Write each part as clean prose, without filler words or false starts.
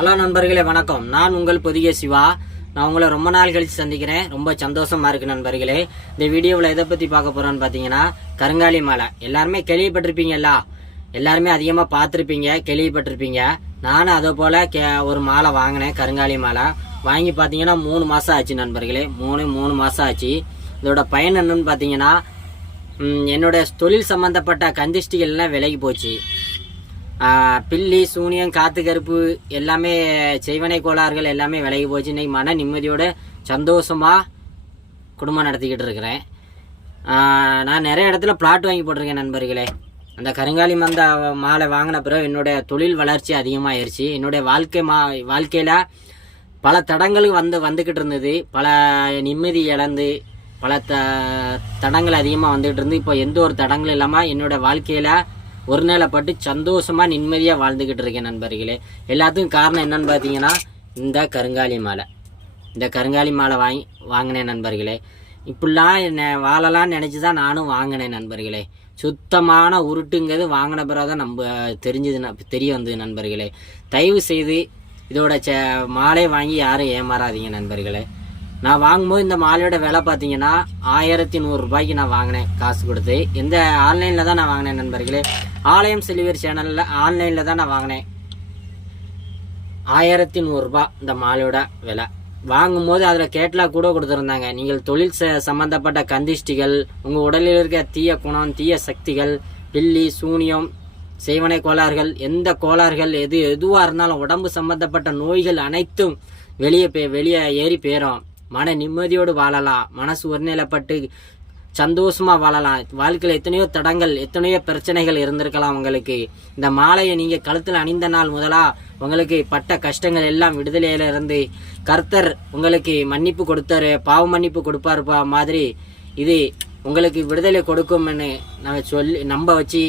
Hello நண்பர்களே, வணக்கம். நான் உங்கள் புதிய சிவா. நான் உங்களை ரொம்ப நாள் கழித்து சந்திக்கிறேன். ரொம்ப சந்தோஷமா இருக்கு நண்பர்களே. இந்த வீடியோவில் எதை பற்றி பார்க்க போகிறோன்னு பார்த்தீங்கன்னா, கருங்காலி மாலை. எல்லாருமே கேள்விப்பட்டிருப்பீங்களா? எல்லாருமே அதிகமாக பார்த்துருப்பீங்க, கேள்விப்பட்டிருப்பீங்க. நானும் அதே போல் ஒரு மாலை வாங்கினேன், கருங்காலி மாலை. வாங்கி பார்த்தீங்கன்னா 3 மாதம் ஆச்சு நண்பர்களே. மூணு மாதம் ஆச்சு. இதோட பயன் என்னன்னு பார்த்தீங்கன்னா, என்னோட தொழில் சம்மந்தப்பட்ட கந்திஷ்டிகள்லாம் விலகி போச்சு. பில்லி, சூனியம், காத்து கருப்பு எல்லாமே, செய்வனை கோளாறுகள் எல்லாமே விலகி போச்சு. இன்னைக்கு மன நிம்மதியோட சந்தோஷமாக குடும்பம் நடத்திக்கிட்டு இருக்கிறேன். நான் நிறைய இடத்துல பிளாட் வாங்கி போட்டிருக்கேன் நண்பர்களே. அந்த கருங்காலி மாலை வாங்கின பிறகு என்னுடைய தொழில் வளர்ச்சி அதிகமாகிருச்சு. என்னுடைய வாழ்க்கையில் பல தடங்களுக்கு வந்துக்கிட்டு இருந்தது. பல நிம்மதி இழந்து பல தடங்கள் அதிகமாக வந்துக்கிட்டு இருந்து இப்போ எந்த ஒரு தடங்களும் இல்லாமல் என்னோடய வாழ்க்கையில் ஒரு நிலைப்பட்டு சந்தோஷமாக நிம்மதியாக வாழ்ந்துக்கிட்டு இருக்கேன் நண்பர்களே. எல்லாத்துக்கும் காரணம் என்னன்னு பார்த்தீங்கன்னா, இந்த கருங்காலி மாலை வாங்கினேன் நண்பர்களே. இப்படிலாம் வாழலாம்னு நினச்சி தான் நானும் வாங்கினேன் நண்பர்களே. சுத்தமான உருட்டுங்கிறது வாங்கின பிறகு தான் தெரிய வந்தது நண்பர்களே. தயவு செய்து இதோட மாலை வாங்கி யாரும் ஏமாறாதீங்க நண்பர்களே. நான் வாங்கும்போது இந்த மாலையோட விலை பார்த்தீங்கன்னா 1100 ரூபாய்க்கு நான் வாங்கினேன், காசு கொடுத்து. எந்த ஆன்லைனில் தான் நான் வாங்கினேன் நண்பர்களே. ஆலயம் சில்வர் சேனலில் ஆன்லைனில் தான் நான் வாங்கினேன். 1100 ரூபா இந்த மாலையோட விலை. வாங்கும்போது அதில் கேட்லாக் கூட கொடுத்துருந்தாங்க. நீங்கள் தொழில் சம்பந்தப்பட்ட கந்திஷ்டிகள், உங்கள் உடலில் இருக்க தீய குணம், தீய சக்திகள், பில்லி, சூனியம், செய்வனை கோளாறுகள், எந்த கோளாறுகள் எதுவாக இருந்தாலும் உடம்பு சம்பந்தப்பட்ட நோய்கள் அனைத்தும் வெளியே ஏறி போயிடும். மன நிம்மதியோடு வாழலாம், மனசு ஒருநிலைப்பட்டு சந்தோஷமாக வாழலாம். வாழ்க்கையில் எத்தனையோ தடங்கள், எத்தனையோ பிரச்சனைகள் இருந்திருக்கலாம் உங்களுக்கு. இந்த மாலையை நீங்கள் கழுத்தில் அணிந்த நாள் முதலாக உங்களுக்கு பட்ட கஷ்டங்கள் எல்லாம் விடுதலையில இருந்து கர்த்தர் உங்களுக்கு மன்னிப்பு கொடுத்தாரு, பாவ மன்னிப்பு கொடுப்பாரு மாதிரி இது உங்களுக்கு விடுதலை கொடுக்கும்னு நம்ப வச்சு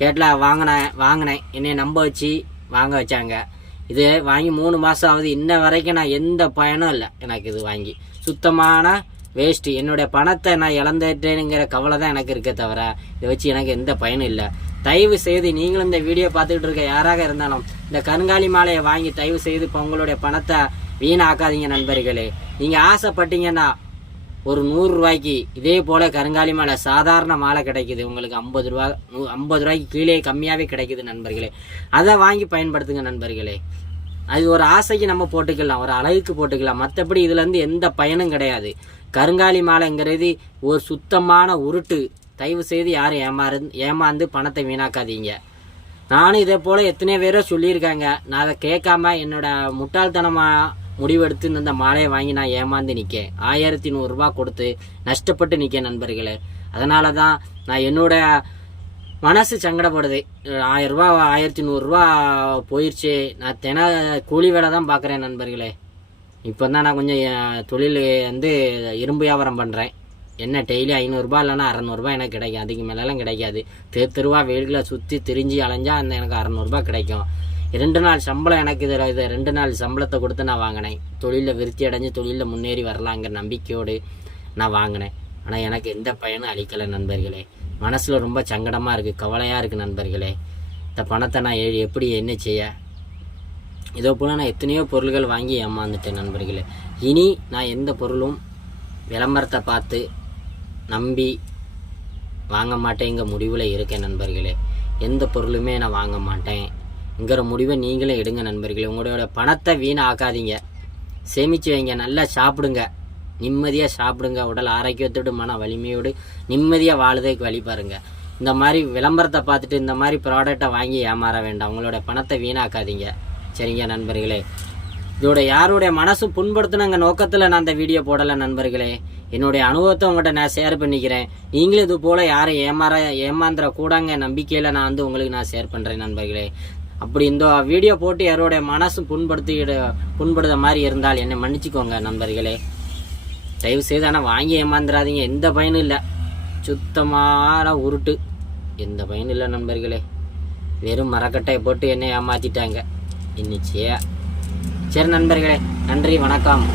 கேட்லாம் வாங்கினேன். என்னை நம்ப வச்சு வாங்க வச்சாங்க. இது வாங்கி 3 மாதம் ஆகுது. இன்ன வரைக்கும் நான் எந்த பயனும் இல்லை. எனக்கு இது வாங்கி சுத்தமான வேஸ்ட்டு. என்னுடைய பணத்தை நான் இழந்துட்டேனுங்கிற கவலை தான் எனக்கு இருக்க தவிர இதை வச்சு எனக்கு எந்த பயனும் இல்லை. தயவு செய்து நீங்களும் இந்த வீடியோ பார்த்துக்கிட்டு இருக்க யாராக இருந்தாலும் இந்த கருங்காலி மாலையை வாங்கி தயவு செய்து இப்போ உங்களுடைய பணத்தை வீணாக்காதீங்க நண்பர்களே. நீங்கள் ஆசைப்பட்டீங்கன்னா ஒரு 100 ரூபாய்க்கு இதே போல் கருங்காலி மாலை சாதாரண மாலை கிடைக்குது உங்களுக்கு. 50 ரூபாய்க்கு கீழே கம்மியாகவே கிடைக்குது நண்பர்களே. அதை வாங்கி பயன்படுத்துங்க நண்பர்களே. அது ஒரு ஆசைக்கு நம்ம போட்டுக்கலாம், ஒரு அழகுக்கு போட்டுக்கலாம். மற்றபடி இதுலேருந்து எந்த பயனும் கிடையாது. கருங்காலி மாலைங்கிறது ஒரு சுத்தமான உருட்டு. தயவு செய்து யாரும் ஏமாந்து பணத்தை வீணாக்காதீங்க. நானும் இதே போல் எத்தனையோ பேரோ சொல்லியிருக்காங்க. நான் அதை கேட்காம என்னோட முட்டாள்தனமாக முடிவெடுத்து இந்த மாலையை வாங்கி நான் ஏமாந்து நிற்கேன். 1100 ரூபா கொடுத்து நஷ்டப்பட்டு நிற்கேன் நண்பர்களே. அதனால தான் நான் என்னோட மனசு சங்கடப்படுது. 1000 ரூபா 1100 ரூபா போயிடுச்சு. நான் கூலி வேலை தான் பார்க்குறேன் நண்பர்களே. இப்போ தான் நான் கொஞ்சம் தொழில் இரும்பு வியாபாரம் பண்ணுறேன். என்ன டெய்லி 500 ரூபா இல்லைன்னா 600 ரூபா எனக்கு கிடைக்கும். அதுக்கு மேலெல்லாம் கிடைக்காது. தெருவா வெயில்களை சுற்றி திரிஞ்சு அலைஞ்சா எனக்கு 600 ரூபா கிடைக்கும். 2 நாள் சம்பளம் எனக்கு இது 2 நாள் சம்பளத்தை கொடுத்து நான் வாங்கினேன். தொழிலில் விருத்தி அடைஞ்சு தொழிலில் முன்னேறி வரலாங்கிற நம்பிக்கையோடு நான் வாங்கினேன். ஆனால் எனக்கு எந்த பயனும் அளிக்கலை நண்பர்களே. மனசில் ரொம்ப சங்கடமாக இருக்குது, கவலையாக இருக்குது நண்பர்களே. இந்த பணத்தை நான் எப்படி என்ன செய்ய? இதோ போல் நான் எத்தனையோ பொருள்கள் வாங்கி ஏமாந்துட்டேன் நண்பர்களே. இனி நான் எந்த பொருளும் விளம்பரத்தை பார்த்து நம்பி வாங்க மாட்டேங்கிற முடிவில் இருக்கேன் நண்பர்களே. எந்த பொருளுமே நான் வாங்க மாட்டேங்கிற முடிவை நீங்களே எடுங்க நண்பர்களே. உங்களோட பணத்தை வீணாக்காதீங்க, சேமித்து வைங்க. நல்லா சாப்பிடுங்க, நிம்மதியாக சாப்பிடுங்க. உடல் ஆரோக்கியத்தோடு மன வலிமையோடு நிம்மதியாக வாழுறதுக்கு வழி பாருங்கள். இந்த மாதிரி விளம்பரத்தை பார்த்துட்டு இந்த மாதிரி ப்ராடக்டை வாங்கி ஏமாற வேண்டாம். உங்களோட பணத்தை வீணாக்காதீங்க, சரிங்க நண்பர்களே. இதோட யாருடைய மனசு புண்படுத்தினங்க நோக்கத்தில் நான் இந்த வீடியோ போடலை நண்பர்களே. என்னுடைய அனுபவத்தை உங்கள்கிட்ட நான் ஷேர் பண்ணிக்கிறேன். நீங்களும் இது போல் யாரும் ஏமாந்துட கூடாங்க நம்பிக்கையில் நான் உங்களுக்கு நான் ஷேர் பண்ணுறேன் நண்பர்களே. அப்படி இந்த வீடியோ போட்டு யாரோடைய மனசு புண்படுத மாதிரி இருந்தால் என்னை மன்னிச்சுக்கோங்க நண்பர்களே. தயவு செய்து ஆனால் வாங்கி ஏமாந்துடாதீங்க. எந்த பயனும் இல்லை. சுத்தமான உருட்டு, எந்த பயனும் இல்லை நண்பர்களே. வெறும் மரக்கட்டையை போட்டு என்னை ஏமாற்றிட்டாங்க இன்னிச்சே. சரி நண்பர்களே, நன்றி, வணக்கம்.